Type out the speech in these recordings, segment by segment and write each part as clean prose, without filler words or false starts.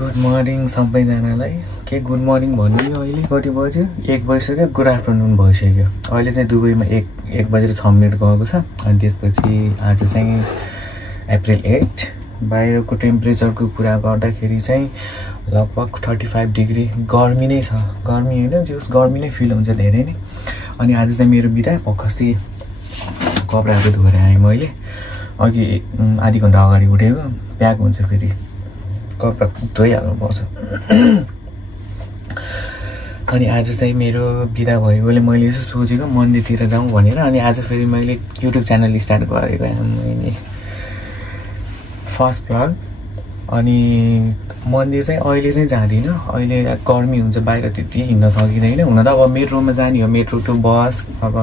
Good morning सबैजनालाई। के good morning भन्नु नि, अहिले कति बज्यो? 1 बजिसक्यो। गुड आफ्टरनुन भइसक्यो। अहिले चाहिँ दुबईमा 1 बजेर 6 मिनट गएको छ। अनि त्यसपछि आज चाहिँ अप्रिल 8 बाहिरको टेम्परेचरको कुरा गर्दाखेरि चाहिँ लगभग 35 डिग्री गर्मी नै छ। गर्मी होइन, जस गर्मी नै फिल हुन्छ धेरै नै। अनि आज चाहिँ मेरो बिदा भर्खरै कपडाहरू धोएर आएँ मैले। अघि आधी घन्टा अगाडि उठेको, प्याक हुन्छ फेरि कपडा धोइहाल्नुपर्छ। अनि आज चाहिँ मेरो बिदा भएकोले मैले यसो सोचेको मन्दिरतिर जाउँ भनेर। अनि आज फेरि मैले युट्युब च्यानल स्टार्ट गरेको मैले फर्स्ट भ्लग। अनि मन्दिर चाहिँ अहिले चाहिँ जाँदिनँ, अहिले गर्मी हुन्छ, बाहिर त्यति हिँड्न सकिँदैन। हुन त अब मेट्रोमा जाने हो, मेट्रो टु बस, अब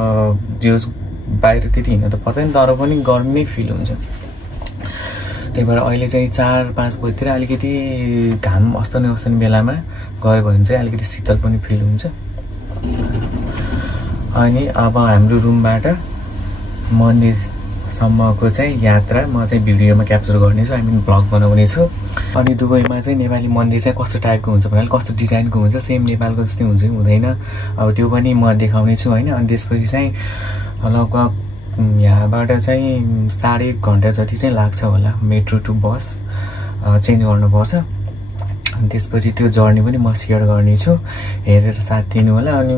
जो बाहिर त्यति हिँड्न त पर्दैन, तर पनि गर्मी नै फिल हुन्छ। त्यही भएर अहिले चाहिँ 4-5 बजीतिर अलिकति घाम अस्ताउने बेलामा गयो भने चाहिँ अलिकति शीतल पनि फिल हुन्छ। अनि अब हाम्रो रुमबाट मन्दिरसम्मको चाहिँ यात्रा म चाहिँ भिडियोमा क्याप्चर गर्नेछु, भ्लग बनाउने छु। अनि दुबईमा चाहिँ नेपाली मन्दिर चाहिँ कस्तो टाइपको हुन्छ भन्नाले कस्तो डिजाइनको हुन्छ, सेम नेपालको जस्तै हुन्छ कि हुँदैन, अब त्यो पनि म देखाउने छु होइन। अनि त्यसपछि चाहिँ लगभग यहाँबाट चाहिँ 1.5 घन्टा जति चाहिँ लाग्छ होला मेट्रो टु बस चेन्ज गर्नुपर्छ। अनि त्यसपछि त्यो जर्नी पनि म सेयर गर्नेछु, हेरेर साथ दिनु होला। अनि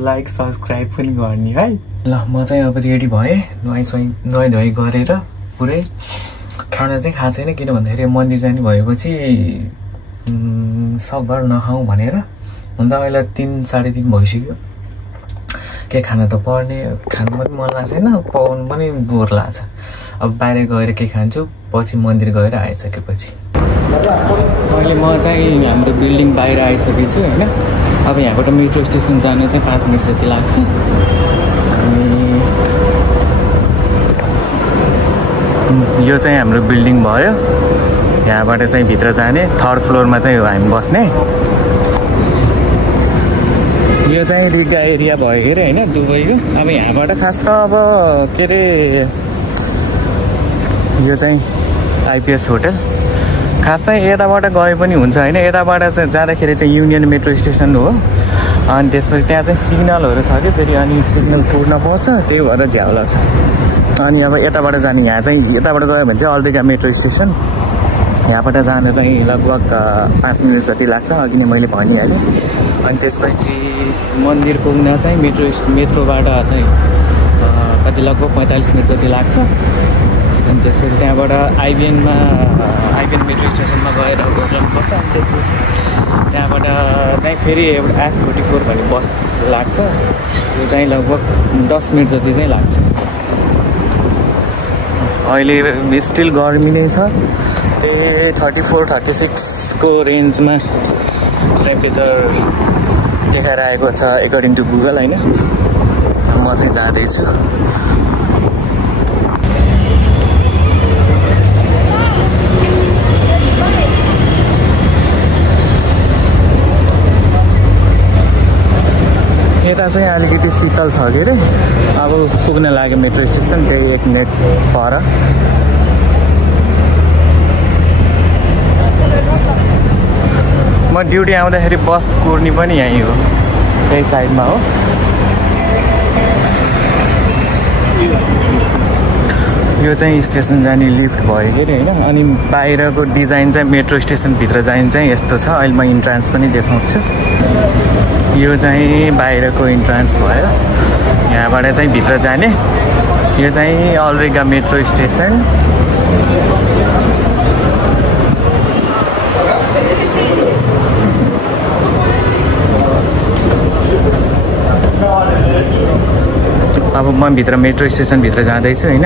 लाइक सब्सक्राइब पनि गर्ने है। ल म चाहिँ अब रेडी भएँ, नुहाइ गरेर पुरै। खाना चाहिँ खाएको छैन, किन भन्दाखेरि मन्दिर जाने भएपछि सकभर नखाउँ भनेर। हुन त अहिले 3-3:30 भइसक्यो। के खाना त पर्ने, खानु पनि मन लाग्छ होइन, पाउनु पनि बोर लाग्छ। अब बाहिर गएर के खान्छु पछि मन्दिर गएर आइसकेपछि। अहिले म चाहिँ हाम्रो बिल्डिङ बाहिर आइसकेको छु होइन। अब यहाँबाट मेट्रो स्टेसन जान चाहिँ 5 मिनट जति लाग्छ। अनि यो चाहिँ हाम्रो बिल्डिङ भयो, यहाँबाट चाहिँ भित्र जाने। 3rd फ्लोरमा चाहिँ हो हामी बस्ने। यो चाहिँ रिगा एरिया भयो के अरे होइन दुबईको। अब यहाँबाट खास त अब के अरे यो चाहिँ आइपिएस होटल। खास चाहिँ यताबाट गए पनि हुन्छ होइन। यताबाट चाहिँ जाँदाखेरि चाहिँ युनियन मेट्रो स्टेसन हो। अनि त्यसपछि त्यहाँ चाहिँ सिग्नलहरू छ कि फेरि, अनि सिग्नल पुग्न पर्छ, त्यही भएर झ्याउला छ। अनि अब यताबाट जाने, यहाँ चाहिँ यताबाट गयो भने चाहिँ अल्बेगा मेट्रो स्टेसन। यहाँबाट जान चाहिँ लगभग 5 मिनट जति लाग्छ, अघि नै मैले भनिहालेँ। अनि त्यसपछि मन्दिर पुग्न चाहिँ मेट्रोबाट चाहिँ कति लगभग 45 मिनट जति लाग्छ। अनि त्यसपछि त्यहाँबाट आइबिएन मेट्रो स्टेसनमा गएर उत्रनुपर्छ। अनि त्यसपछि त्यहाँबाट चाहिँ फेरि एउटा F44 भन्ने बस लाग्छ, यो चाहिँ लगभग 10 मिनट जति चाहिँ लाग्छ। अहिले स्टिल गर्मी नै छ, त्यही 34-36 को रेन्जमा टेम्परेचर देखाएर आएको छ एकर्डिङ टु गुगल होइन। म चाहिँ जाँदैछु। यता चाहिँ अलिकति शीतल छ के अरे। अब पुग्न लाग्यो मेट्रो स्टेसन, त्यही 1 मिनट पर। म ड्युटी आउँदाखेरि बस कुर्नी पनि यहीँ हो, त्यही साइडमा हो। यो चाहिँ स्टेसन जाने लिफ्ट भयो कि होइन। अनि बाहिरको डिजाइन चाहिँ मेट्रो स्टेसनभित्र जाने चाहिँ यस्तो छ। अहिले म इन्ट्रान्स पनि देखाउँछु। यो चाहिँ बाहिरको इन्ट्रान्स भयो, यहाँबाट चाहिँ भित्र जाने। यो चाहिँ अल्बेगा मेट्रो स्टेसन। अब म भित्र मेट्रो स्टेसनभित्र जाँदैछु होइन।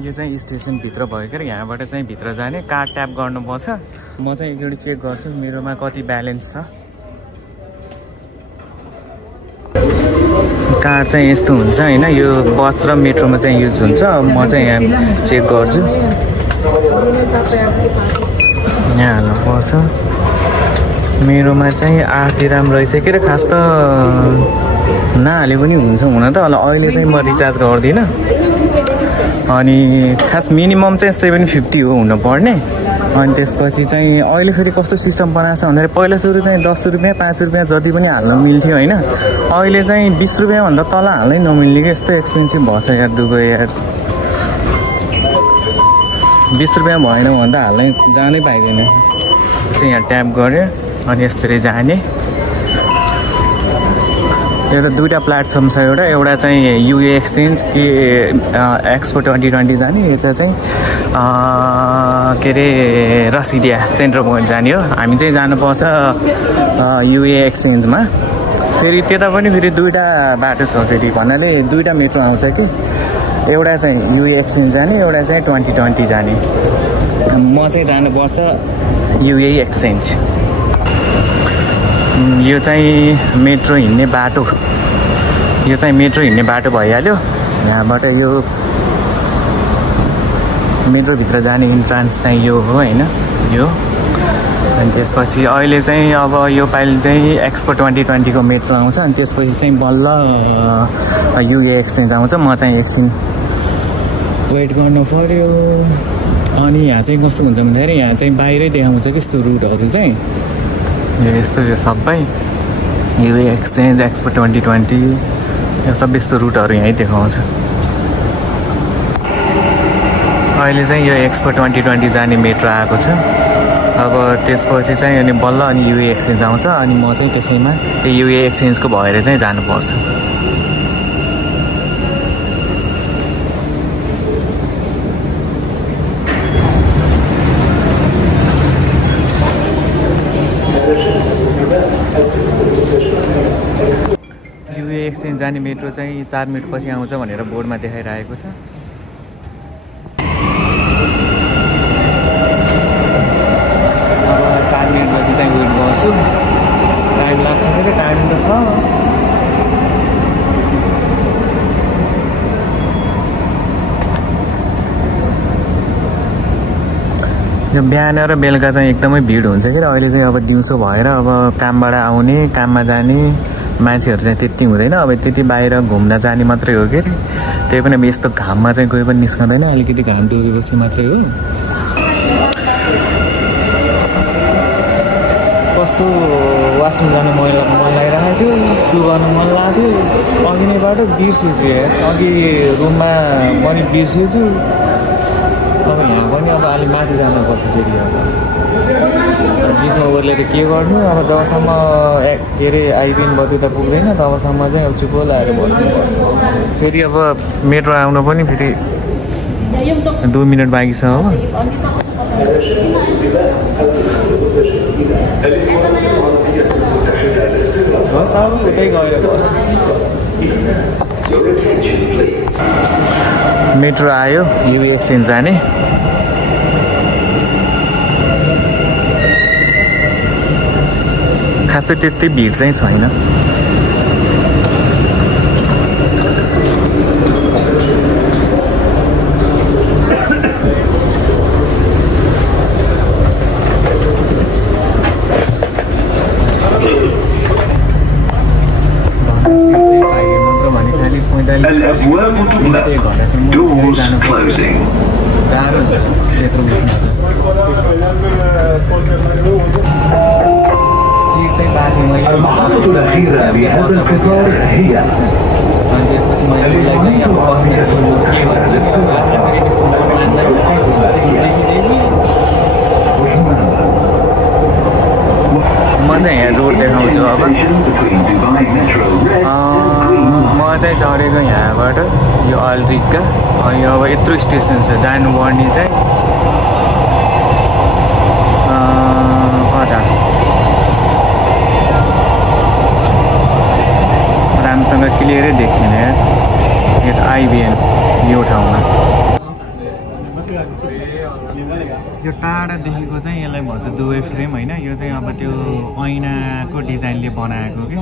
यो चाहिँ स्टेसनभित्र भयो क्या, यहाँबाट चाहिँ भित्र जाने। कार्ड ट्याप गर्नुपर्छ। म चाहिँ एकचोटि चेक गर्छु मेरोमा कति ब्यालेन्स छ। कार्ड चाहिँ यस्तो हुन्छ होइन, यो बस र मेट्रोमा चाहिँ युज हुन्छ। म चाहिँ यहाँ चेक गर्छु, यहाँ हाल्नुपर्छ। मेरोमा चाहिँ 8 RAM रहेछ के अरे खास त नहाले पनि हुन्छ हुन त अहिले चाहिँ म रिचार्ज गर्दिनँ अनि खास मिनिमम चाहिँ 750 हो हुनुपर्ने अनि त्यसपछि चाहिँ अहिले फेरि कस्तो सिस्टम बनाएको छ भन्दाखेरि पहिला सुरु चाहिँ 10 रुपैयाँ 5 रुपैयाँ जति पनि हाल्न मिल्थ्यो होइन अहिले चाहिँ 20 रुपैयाँभन्दा तल हाल्नै नमिल्ने कि यस्तो एक्सपेन्सिभ भएछ यार दुबई यार 20 रुपैयाँ भएन भन्दा हाल्नै जानै पाइँदैन चाहिँ यहाँ ट्याप गऱ्यो अनि यसरी जाने यो त दुईवटा प्लेटफर्म छ एउटा चाहिँ युए एक्सचेन्ज एक्सपो 2020 जाने यता चाहिँ के अरे रसिदिया सेन्ट्रल पोइन्ट जाने हो हामी चाहिँ जानुपर्छ युए एक्सचेन्जमा फेरि त्यता पनि फेरि दुईवटा बाटो छ फेरि भन्नाले दुईवटा मेट्रो आउँछ कि एउटा चाहिँ युए एक्सचेन्ज जाने एउटा चाहिँ 2020 जाने म चाहिँ जानुपर्छ युए एक्सचेन्ज यो चाहिँ मेट्रो हिँड्ने बाटो भइहाल्यो यहाँबाट यो मेट्रोभित्र जाने इन्ट्रान्स चाहिँ यो हो होइन यो अनि त्यसपछि अहिले चाहिँ अब यो पालि चाहिँ एक्सपो 2020 को मेट्रो आउँछ अनि त्यसपछि चाहिँ बल्ल युए एक्सचेन्ज आउँछ म चाहिँ एकछिन वेट गर्नु पर्यो अनि यहाँ चाहिँ कस्तो हुन्छ भन्दाखेरि यहाँ चाहिँ बाहिरै देखाउँछ कि यस्तो रुटहरू चाहिँ यस्तो यो सबै युए एक्सचेन्ज एक्सपो 2020 यो सबै यस्तो रुटहरू यहीँ देखाउँछ अहिले चाहिँ यो एक्सपो 2020 जाने मेट्रो आएको छ अब त्यसपछि चाहिँ अनि बल्ल अनि युए एक्सचेन्ज आउँछ अनि म चाहिँ त्यसैमा त्यो युए एक्सचेन्जको भएर चाहिँ जानुपर्छ एक्सचेन्ज जाने मेट्रो चाहिँ 4 मिनट पछि आउँछ भनेर बोर्डमा देखाइरहेको छ अब 4 मिनट जति चाहिँ वेट गर्छु टाइम लाग्छ फेरि टाइम त छ यो बिहान र बेलुका चाहिँ एकदमै भिड हुन्छ कि अहिले चाहिँ अब दिउँसो भएर अब कामबाट आउने काममा जाने मान्छेहरू चाहिँ त्यति हुँदैन अब त्यति बाहिर घुम्न जाने मात्रै हो कि त्यही पनि अब यस्तो घाममा चाहिँ कोही पनि निस्कँदैन अलिकति घाम डुबेपछि मात्रै हो कस्तो वासरुम जानु मन लागिरहेको थियो स्कु गर्न मन लाग्थ्यो अघि नै बाटो बिर्सेछु अघि रुममा पनि बिर्सेछु अब यहाँ पनि अब अलिक माथि जानुपर्छ फेरि अब बिचमा ओर्लेर के गर्नु अब जबसम्म के अरे आइबिएन बत्ती त पुग्दैन तबसम्म चाहिँ अब चुप्पो लगाएर बस्नुपर्छ फेरि अब मेट्रो आउनु पनि फेरि 2 मिनट बाँकी छ हो मेट्रो आयो युए एक्सचेन्ज जाने खासै त्यति भिड चाहिँ छैन म चाहिँ यहाँ रोड देखाउँछु अब म चाहिँ चढेको यहाँबाट यो अल्ट्रिकका अनि अब यत्रो स्टेसन छ जानुपर्ने चाहिँ कता राम्रोसँग क्लियरै देखिँदैन यो त आइबिएन यो ठाउँमा यो टाढा देखेको चाहिँ यसलाई भन्छ दुवै फ्रेम होइन यो चाहिँ अब त्यो ऐनाको डिजाइनले बनाएको के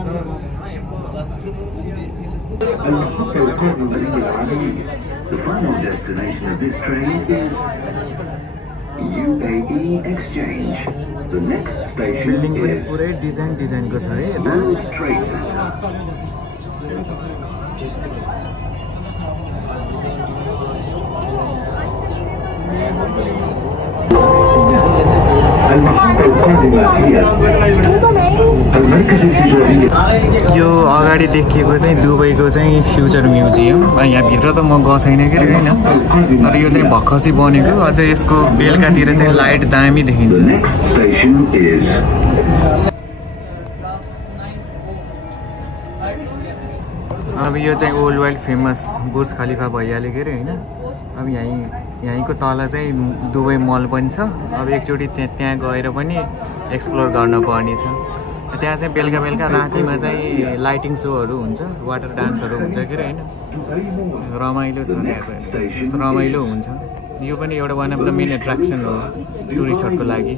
UAE Exchange. The next station building पनि is पुरै डिजाइनको छ है यता World Trade Center. यो अगाडि देखिएको चाहिँ दुबईको चाहिँ फ्युचर म्युजियम यहाँभित्र त म गएको छैन कि होइन तर यो चाहिँ भर्खर चाहिँ बनेको अझै यसको बेलुकातिर चाहिँ लाइट दामी देखिन्छ अब यो चाहिँ ओल्ड वर्ल्ड फेमस बुर्ज खलिफा भइहाल्यो के अरे होइन अब यहीँको तल चाहिँ दुबई मल पनि छ अब एकचोटि त्यहाँ गएर पनि एक्सप्लोर गर्न पर्ने छ त्यहाँ चाहिँ बेलुका रातिमा चाहिँ लाइटिङ सोहरू हुन्छ वाटर डान्सहरू हुन्छ के अरे होइन रमाइलो छ त्यहाँको रमाइलो हुन्छ यो पनि एउटा one of the main attraction हो टुरिस्टहरूको लागि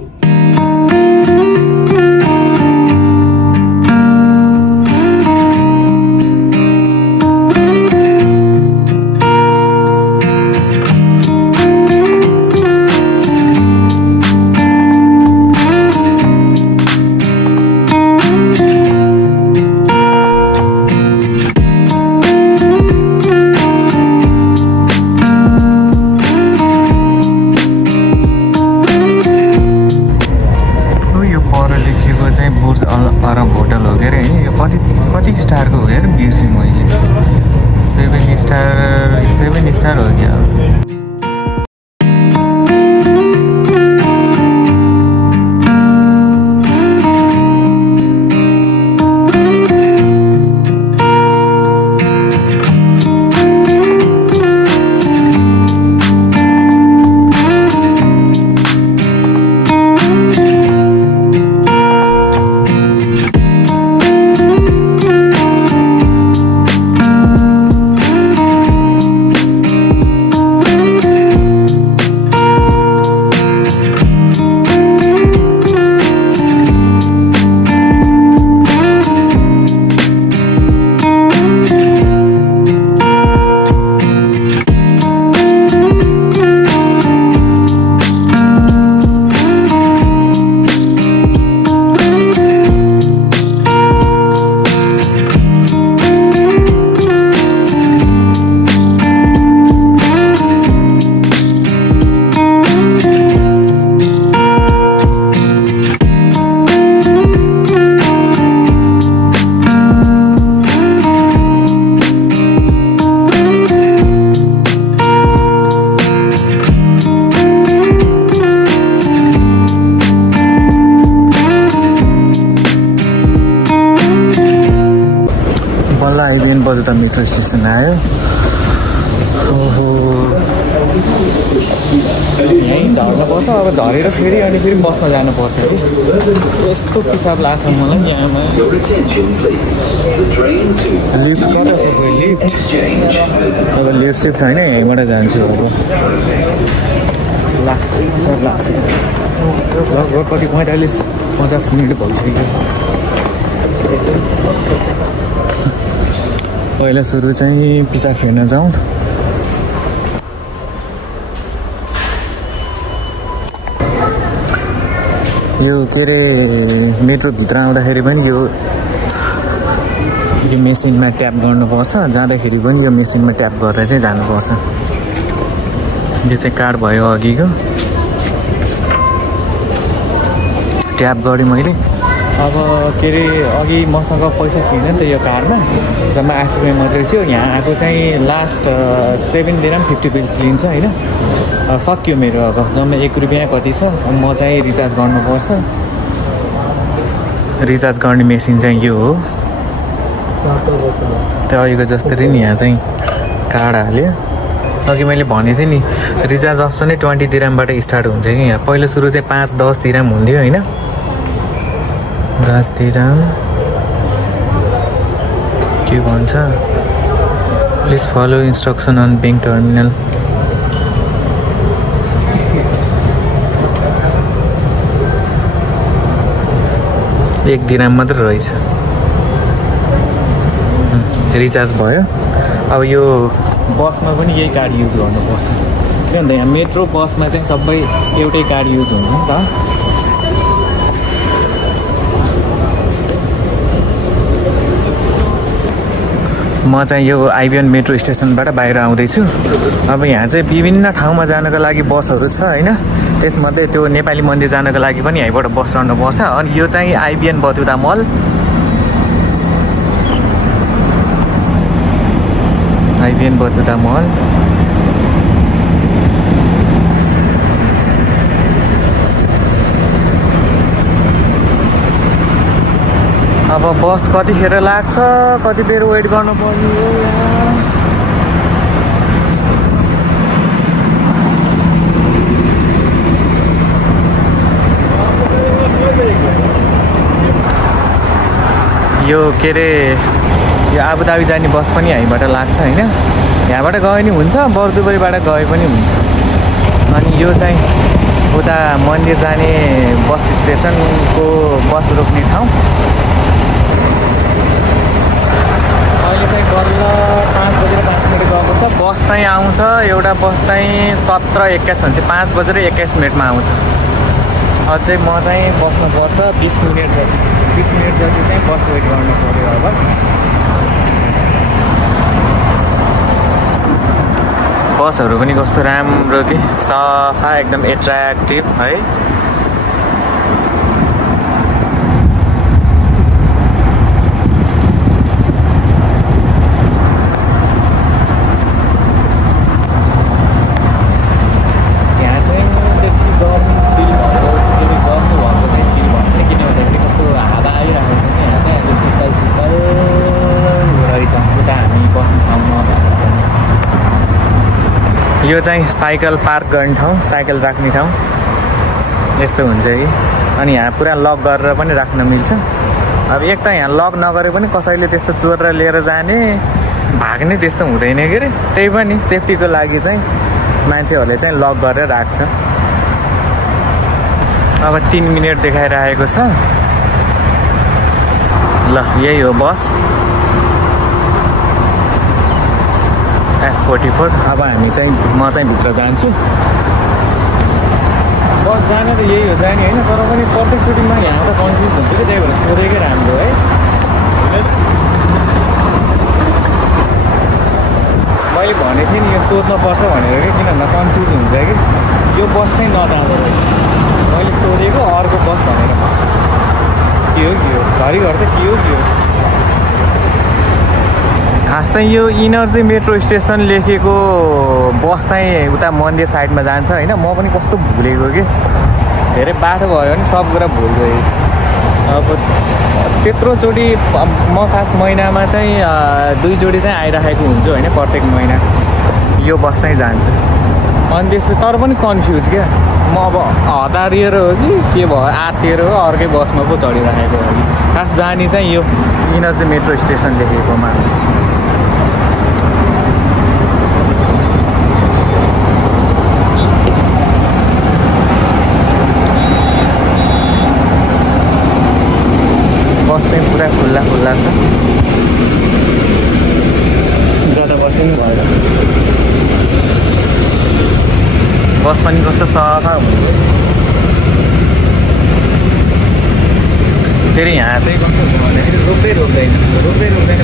अरब होटल हो के अरे होइन यो कति स्टारको हो यार बिर्सेँ मैले 7 स्टार हो क्या बल्ल त मेट्रो स्टेसन आयो ओहो यहीँ झर्न पर्छ अब झरेर फेरि अनि फेरि बस्न जानुपर्छ कि यस्तो पिसाब लाग्छ मलाई यहाँमा लिफ्ट कता छ कोही लिफ्ट अब लेफ्ट सिफ्ट होइन यहीँबाट जान्छु अब लास्ट लाग्छ लगभग कति 45-50 मिनट भइसक्यो पहिला सुरु चाहिँ पिसा फेर्न जाउँ यो के अरे मेट्रोभित्र आउँदाखेरि पनि यो मेसिनमा ट्याप गर्नुपर्छ जाँदाखेरि पनि यो मेसिनमा ट्याप गरेर चाहिँ जानुपर्छ यो चाहिँ कार्ड भयो अघिको ट्याप गरेँ मैले अब के अरे अघि मसँग पैसा थिएन नि त यो कार्डमा जम्मा 8 रुपियाँ मात्रै थियो यहाँ आएको चाहिँ लास्ट 7 दिरहम 50 पिल्स लिन्छ होइन सक्यो मेरो अब जम्मा 1 रुपियाँ कति छ म चाहिँ रिचार्ज गर्नुपर्छ रिचार्ज गर्ने मेसिन चाहिँ यो हो त्यो अघिको जस्तै नि यहाँ चाहिँ कार्ड हाल्यो अघि मैले भनेको थिएँ नि रिचार्ज अप्सनै 20 दिरहमबाट स्टार्ट हुन्छ कि यहाँ पहिलो सुरु चाहिँ 5-10 दिरहम हुन्थ्यो होइन 10 दिरहम के भन्छ please follow instruction on bank terminal एक दिरहम मात्र रहेछ रिचार्ज भयो अब यो बसमा पनि यही कार्ड युज गर्नुपर्छ के भन्छ यहाँ मेट्रो बसमा चाहिँ सबै एउटै कार्ड युज हुन्छ नि त। म चाहिँ यो आइबिएन मेट्रो स्टेसनबाट बाहिर आउँदैछु। अब यहाँ चाहिँ विभिन्न ठाउँमा जानको लागि बसहरू छ होइन। त्यसमध्ये त्यो नेपाली मन्दिर जानको लागि पनि यहीँबाट बस चढ्नुपर्छ। अनि यो चाहिँ आइबिएन बतुता मल। आइबिएन बतुता मल। अब बस कतिखेर लाग्छ, कति बेर वेट गर्नुपर्ने हो यहाँ। यो के अरे यो आबुधाबी जाने बस पनि यहीँबाट लाग्छ होइन। यहाँबाट गए नि हुन्छ, बर्दुबरीबाट गए पनि हुन्छ। अनि यो चाहिँ उता मन्दिर जाने बस स्टेसनको बस रोक्ने ठाउँ। अहिले चाहिँ बल्ल 5:05 गएको छ। बस चाहिँ आउँछ, एउटा बस चाहिँ 17:21 हुन्छ, 5:21 आउँछ। अझै म चाहिँ बस्नुपर्छ 20 मिनट जति। 20 मिनट जति चाहिँ बस वेट गर्नु पऱ्यो। अब बसहरू पनि कस्तो राम्रो कि सफा एकदम एट्र्याक्टिभ है। यो चाहिँ साइकल पार्क गर्ने ठाउँ, साइकल राख्ने ठाउँ यस्तो हुन्छ कि। अनि यहाँ पुरा लक गरेर पनि राख्न मिल्छ। अब एक त यहाँ लक नगरे पनि कसैले त्यस्तो चोरेर लिएर जाने भाग्ने त्यस्तो हुँदैन के अरे। त्यही पनि सेफ्टीको लागि चाहिँ मान्छेहरूले चाहिँ लक गरेर राख्छ। अब 3 मिनट देखाइरहेको छ। ल यही हो बस F44। अब हामी चाहिँ म चाहिँ भित्र जान्छु। बस जाने त यही हो जाने होइन, तर पनि प्रत्येकचोटिमा यहाँ त कन्फ्युज हुन्छ कि, त्यही भएर सोधेकै राम्रो है। मैले भनेको थिएँ नि यो सोध्नुपर्छ भनेर कि, किनभने कन्फ्युज हुन्छ कि यो बस चाहिँ नजाँदो रहेछ। मैले सोधेको अर्को बस भनेर के हो घरिघरि त के हो। खास चाहिँ यो इनर्जी मेट्रो स्टेसन लेखेको बस चाहिँ उता मन्दिर साइडमा जान्छ होइन। म पनि कस्तो भुलेको कि, धेरै बाटो भयो भने सब कुरा भुल्छ। अब त्यत्रोचोटि म खास महिनामा चाहिँ 2 जोडी चाहिँ आइराखेको हुन्छु होइन, प्रत्येक महिना यो बस चाहिँ जान्छ। अनि त्यसपछि तर पनि कन्फ्युज क्या म, अब हतारिएर हो कि के भयो, आत्तिएर हो अर्कै बसमा पो चढिराखेको हो कि। खास जाने चाहिँ यो इनर्जी मेट्रो स्टेसन लेखेकोमा। बस चाहिँ पुरा खुल्ला खुल्ला छ, ज्यादा बसै पनि भएर। बस पनि कस्तो सफा हुन्छ। फेरि यहाँ चाहिँ कस्तो भन्दाखेरि रोक्दैन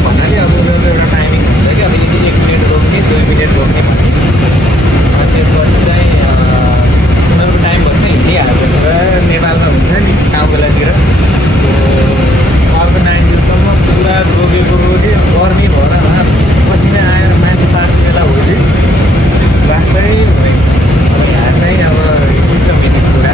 भन्नाले अब एउटा टाइमिङ हुन्छ कि, अब यदि 1 मिनट रोक्ने 2 मिनट रोक्ने भन्ने। अनि त्यसपछि चाहिँ उनीहरूको टाइम भएपछि हिँडिहाल्छ। नेपालमा हुन्छ नि गाउँ बेलातिर अर्को 9 दिनसम्म पुरा रोकेको गर्मी भएर पसिना आएर मान्छे पार्ने बेला हुन्छ वास्तै हुँदैन। अब यहाँ चाहिँ अब सिस्टमेटिक कुरा।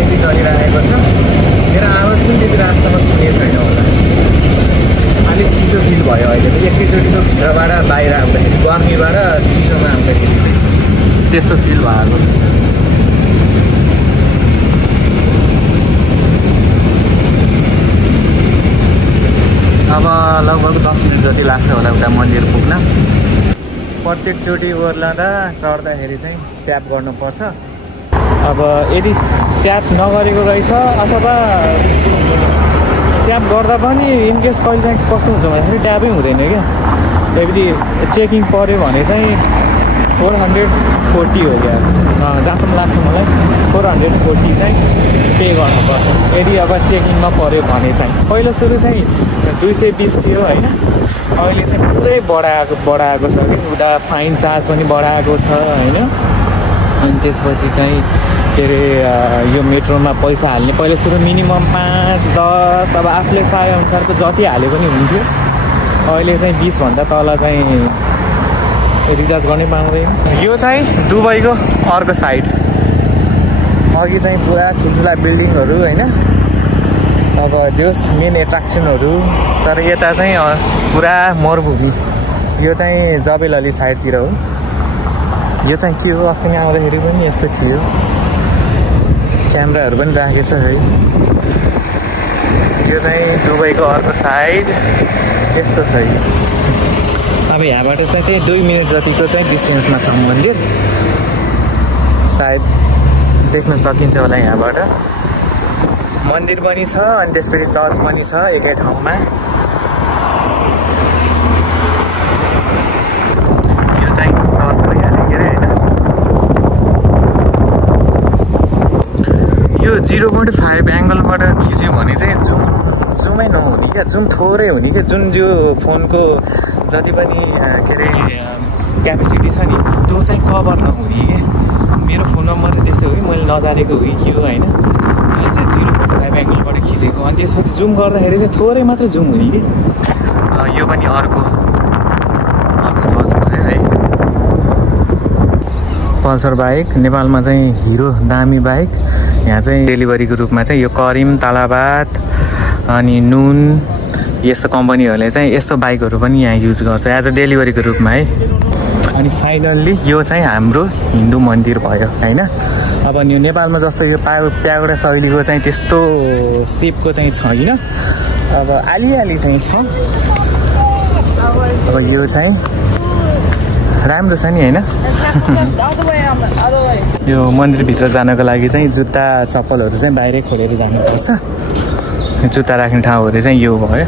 एसी चलिरहेको छ। मेरो आवाज पनि त्यति रातसम्म सुनेको छैन होला, अलिक चिसो फिल भयो अहिले। एकैचोटिको भित्रबाट बाहिर आउँदाखेरि गर्मीबाट चिसोमा आउँदाखेरि चाहिँ त्यस्तो फिल भएको। अब लगभग 10 मिनट जति लाग्छ होला उता मन्दिर पुग्न। प्रत्येकचोटि ओर्लँदा चढ्दाखेरि चाहिँ ट्याप गर्नुपर्छ। अब यदि ट्याप नगरेको रहेछ अथवा ट्याप गर्दा पनि इनकेस कहिले चाहिँ कस्तो हुन्छ भन्दाखेरि ट्यापै हुँदैन क्या। यदि चेकिङ पऱ्यो भने चाहिँ 440 हो क्या, जहाँसम्म लाग्छ मलाई 440 चाहिँ पे गर्नुपर्छ यदि अब चेकिङमा पऱ्यो भने चाहिँ। पहिलो सुरु चाहिँ 220 थियो होइन, अहिले चाहिँ पुरै बढाएको छ कि उता फाइन चार्ज पनि बढाएको छ होइन। अनि त्यसपछि चाहिँ के अरे यो मेट्रोमा पैसा हाल्ने पहिला सुरु मिनिमम 5-10 अब आफूले चाहे अनुसारको जति हाले पनि हुन्थ्यो। अहिले चाहिँ 20भन्दा तल चाहिँ रिचार्ज गर्नै पाउँदैन। यो चाहिँ दुबईको अर्को साइड, अघि चाहिँ पुरा ठुल्ठुला बिल्डिङहरू होइन, अब जोस् मेन एट्र्याक्सनहरू। तर यता चाहिँ पुरा मरुभूमि। यो चाहिँ जबेल अली साइडतिर हो। यो चाहिँ के हो, अस्ति आउँदाखेरि पनि यस्तो थियो, क्यामेराहरू पनि राखेको छ है। यो चाहिँ दुबईको अर्को साइड यस्तो छ। अब यहाँबाट चाहिँ त्यही 2 मिनट जतिको चाहिँ डिस्टेन्समा छ मन्दिर, सायद देख्न सकिन्छ होला यहाँबाट। मन्दिर पनि छ अनि त्यसपछि चर्च पनि छ एकै ठाउँमा। यो चाहिँ चर्च भइहाल्यो के अरे होइन। यो 0.5 एङ्गलबाट खिच्यो भने चाहिँ जुमै नहुने क्या, जुम थोरै हुने क्या। जुन जो फोनको जति पनि के अरे क्यापेसिटी छ नि त्यो चाहिँ कभर नहुने क्या। मेरो फोन नम्बर त्यस्तै हो कि मैले नजानेको हो कि के हो होइन। मैले चाहिँ 0.5 एङ्गलबाट खिचेको, अनि त्यसपछि जुम गर्दाखेरि चाहिँ थोरै मात्र जुम हुने कि। यो पनि अर्को चर्च भयो है। पल्सर बाइक नेपालमा चाहिँ हिरो दामी बाइक, यहाँ चाहिँ डेलिभरीको रूपमा चाहिँ यो करिम, तालाबाद अनि नुन यस्तो कम्पनीहरूले चाहिँ यस्तो बाइकहरू पनि यहाँ युज गर्छ एज अ डेलिभरीको रूपमा है। अनि फाइनल्ली यो चाहिँ हाम्रो हिन्दू मन्दिर भयो होइन। अब यो नेपालमा जस्तो यो प्यागोडा शैलीको चाहिँ त्यस्तो सेपको चाहिँ छैन, अब आलिआली चाहिँ छ। अब यो चाहिँ राम्रो छ नि होइन। यो मन्दिरभित्र जानको लागि चाहिँ जुत्ता चप्पलहरू चाहिँ बाहिरै खोलेर जानुपर्छ। जुत्ता राख्ने ठाउँहरू चाहिँ यो भयो।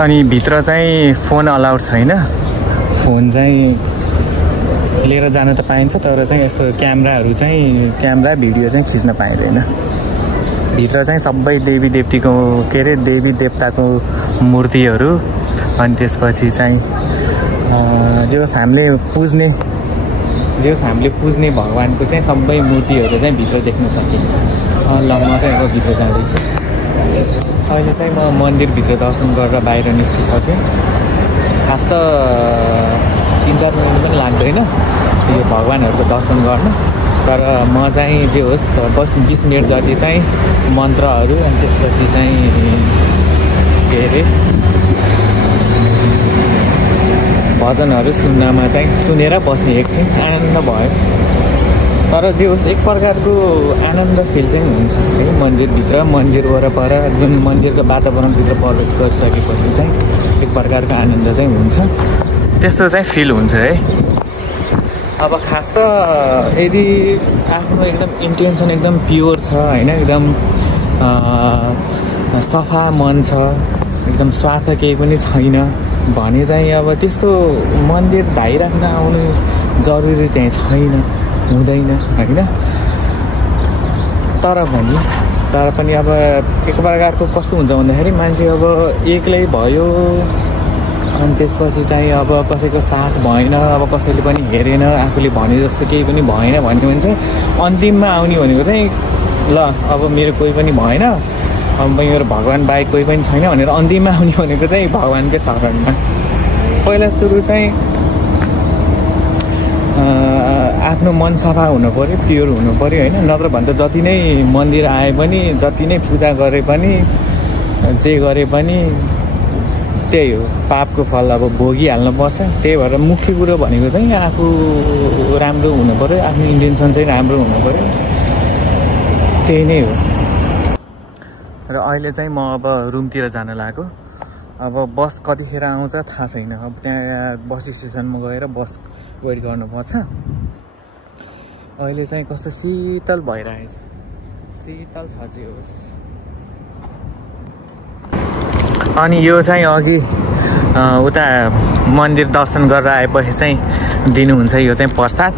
अनि भित्र चाहिँ फोन अलाउड छैन, फोन चाहिँ लिएर जान त पाइन्छ तर चाहिँ यस्तो क्यामेराहरू चाहिँ क्यामेरा भिडियो चाहिँ खिच्न पाइँदैन। भित्र चाहिँ सबै देवी देवतीको के अरे देवी देवताको मूर्तिहरू अनि त्यसपछि चाहिँ जोस् हामीले पुज्ने भगवानको चाहिँ सबै मूर्तिहरू चाहिँ भित्र देख्न सकिन्छ। ल म चाहिँ अब भित्र जाँदैछु। अहिले चाहिँ म मन्दिरभित्र दर्शन गरेर बाहिर निस्किसकेँ। खास त 3-4 मिनट पनि लाग्दैन यो भगवानहरूको दर्शन गर्न, तर म चाहिँ जे होस् 20 मिनट जति चाहिँ मन्त्रहरू अनि त्यसपछि चाहिँ के अरे भजनहरू सुन्नमा चाहिँ सुनेर बस्ने एकछिन आनन्द भयो। तर जे होस् एक प्रकारको आनन्द फिल चाहिँ हुन्छ है मन्दिरभित्र, मन्दिर वरपर जुन मन्दिरको वातावरणभित्र प्रवेश गरिसकेपछि चाहिँ एक प्रकारको आनन्द चाहिँ हुन्छ, त्यस्तो चाहिँ फिल हुन्छ है। अब खास त यदि आफ्नो एकदम इन्टेन्सन एकदम प्योर छ होइन, एकदम सफा मन छ, एकदम स्वार्थ केही पनि छैन भने चाहिँ अब त्यस्तो मन्दिर धाइराख्न आउनु जरुरी चाहिँ छैन, हुँदैन होइन। तर पनि अब एक प्रकारको कस्तो हुन्छ भन्दाखेरि मान्छे अब एक्लै भयो अनि त्यसपछि चाहिँ अब कसैको साथ भएन, अब कसैले पनि हेरेन, आफूले भने जस्तो केही पनि भएन भन्ने हुन्छ। अन्तिममा आउने भनेको चाहिँ ल अब मेरो कोही पनि भएन, अब मेरो भगवान् बाहेक कोही पनि छैन भनेर अन्तिममा आउने भनेको चाहिँ भगवान्कै शरणमा। पहिला सुरु चाहिँ आफ्नो मन सफा हुनु पऱ्यो, प्योर हुनु पऱ्यो होइन। नत्र भन्दा जति नै मन्दिर आए पनि, जति नै पूजा गरे पनि, जे गरे पनि त्यही हो, पापको फल अब भोगिहाल्नु पर्छ। त्यही भएर मुख्य कुरो भनेको चाहिँ आफू राम्रो हुनु पऱ्यो, आफ्नो इन्टेन्सन चाहिँ राम्रो हुनु पऱ्यो, त्यही नै हो। र अहिले चाहिँ म अब रुमतिर जान लागेको। अब बस कतिखेर आउँछ थाहा छैन। अब त्यहाँ बस स्टेसनमा गएर बस वेट गर्नुपर्छ। अहिले चाहिँ कस्तो शीतल भइरहेछ, शीतल छ चाहिँ होस्। अनि यो चाहिँ अघि उता मन्दिर दर्शन गरेर आएपछि चाहिँ दिनुहुन्छ यो चाहिँ प्रसाद।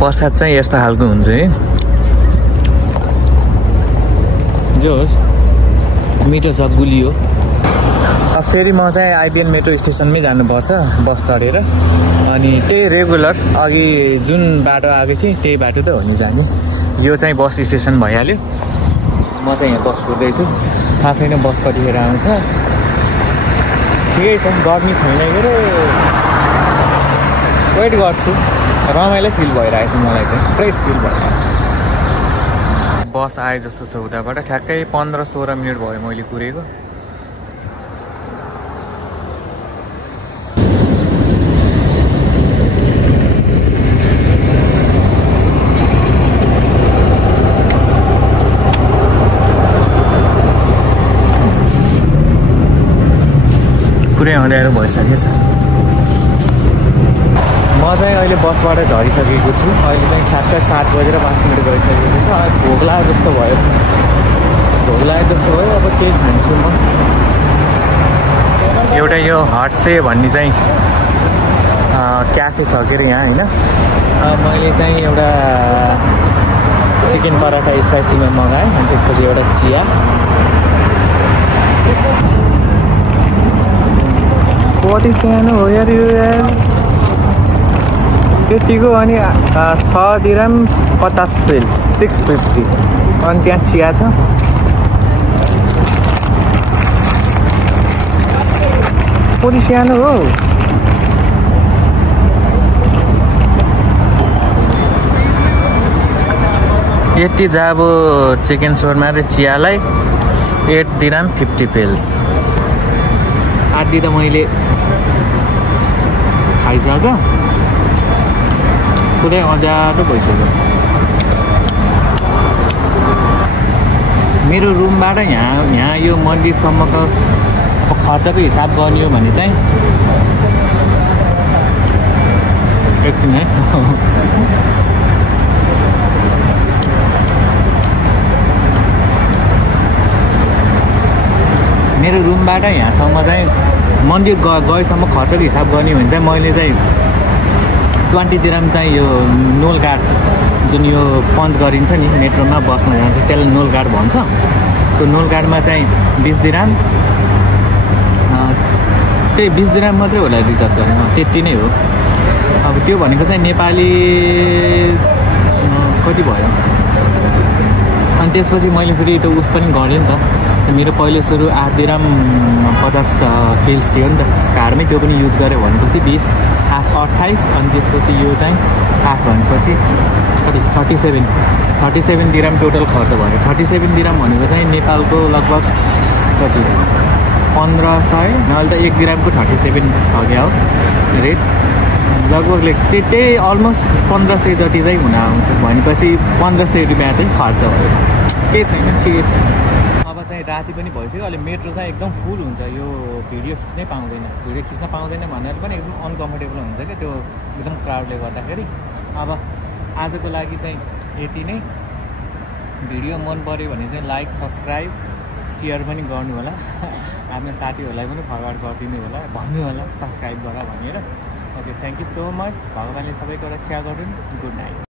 प्रसाद चाहिँ यस्तो खालको हुन्छ है, जो होस् मिठो छ, गुलियो। अब फेरि म चाहिँ आइबिएन मेट्रो स्टेसनमै जानुपर्छ बस चढेर। अनि त्यही रेगुलर अघि जुन बाटो आएको थिएँ त्यही बाटो त हो नि जाने। यो चाहिँ बस स्टेसन भइहाल्यो। म चाहिँ यहाँ बस कुर्दैछु, थाहा छैन बस कतिखेर आउँछ। ठिकै छ, गर्मी छैन के अरे, वेट गर्छु। रमाइलो फिल भइरहेछ मलाई चाहिँ, फ्रेस फिल भइरहेछ। बस आए जस्तो छ उताबाट। ठ्याक्कै 15-16 मिनट भयो मैले कुरेको। पुरै अँध्यारो भइसकेको छ। म चाहिँ अहिले बसबाट झरिसकेको छु। अहिले चाहिँ ठ्याक्कै 7 बजेर 5 मिनट गइसकेको छ। भोक लाग्यो जस्तो भयो, भोक लाग्यो जस्तो भयो। अब केही खान्छु म। एउटा यो हटसे भन्ने चाहिँ क्याफे छ के अरे यहाँ होइन। मैले चाहिँ एउटा चिकन पराठा स्पाइसीमा मगाएँ, अनि त्यसपछि एउटा चिया। कति सानो हो यार यो यार, त्यतिको। अनि 6 दिरहम 50 पिल्स 650। अनि त्यहाँ चिया छ। कति सानो हो। यति जाब चिकन सोरमा र चियालाई 8 दिरहम 50 पिल्स। आधी त मैले खाइसक्यो, पुरै अँध्यारो भइसक्यो। मेरो रुमबाट यहाँ यो मन्दिरसम्मको खर्चको हिसाब गर्ने हो भने चाहिँ एकछिन है, मेरो रुमबाट यहाँसम्म चाहिँ मन्दिर गएसम्म खर्चको हिसाब गर्ने हो भने चाहिँ मैले चाहिँ 20 दिरहम चाहिँ यो नोल कार्ड, जुन यो पञ्च गरिन्छ नि मेट्रोमा बसमा जान्छ, त्यसलाई नोल कार्ड भन्छ। त्यो नोल कार्डमा चाहिँ 20 दिरहम, त्यही 20 दिरहम मात्रै होला रिचार्ज गर्ने, त्यति नै हो। अब त्यो भनेको चाहिँ नेपाली कति भयो। अनि त्यसपछि मैले फेरि त्यो उस पनि गरेँ नि त। मेरो पहिलो सुरु 8 दिरहम 50 पिल्स थियो नि त कार्डमै, त्यो पनि युज गरेँ भनेपछि 20, 8, 28। अनि त्यसपछि यो चाहिँ 8 भनेपछि कति 37 दिरहम टोटल खर्च भयो। 37 दिरहम भनेको चाहिँ नेपालको लगभग कति 1500, नभए त 1 दिरहमको 37 छ क्या हो रेट। लगभग त्यही अलमोस्ट 1500 जति चाहिँ हुन आउँछ। भनेपछि 1500 रुपियाँ चाहिँ खर्च भयो। केही छैन, ठिकै छ। अब चाहिँ राति पनि भइसक्यो। अहिले मेट्रो चाहिँ एकदम फुल हुन्छ। यो भिडियो खिच्नै पाउँदैन, भिडियो खिच्न पाउँदैन भनेर पनि एकदम अनकम्फर्टेबल हुन्छ क्या त्यो एकदम क्राउडले गर्दाखेरि। अब आजको लागि चाहिँ यति नै। भिडियो मन पऱ्यो भने चाहिँ लाइक, सब्सक्राइब, सेयर पनि गर्नु होला। आफ्नो साथीहरूलाई पनि फरवार्ड गरिदिनु होला, भन्नु होला सब्सक्राइब गर भनेर। Okay, thank you so much. भगवान्ले सबैको रक्षा गरून्। Good night.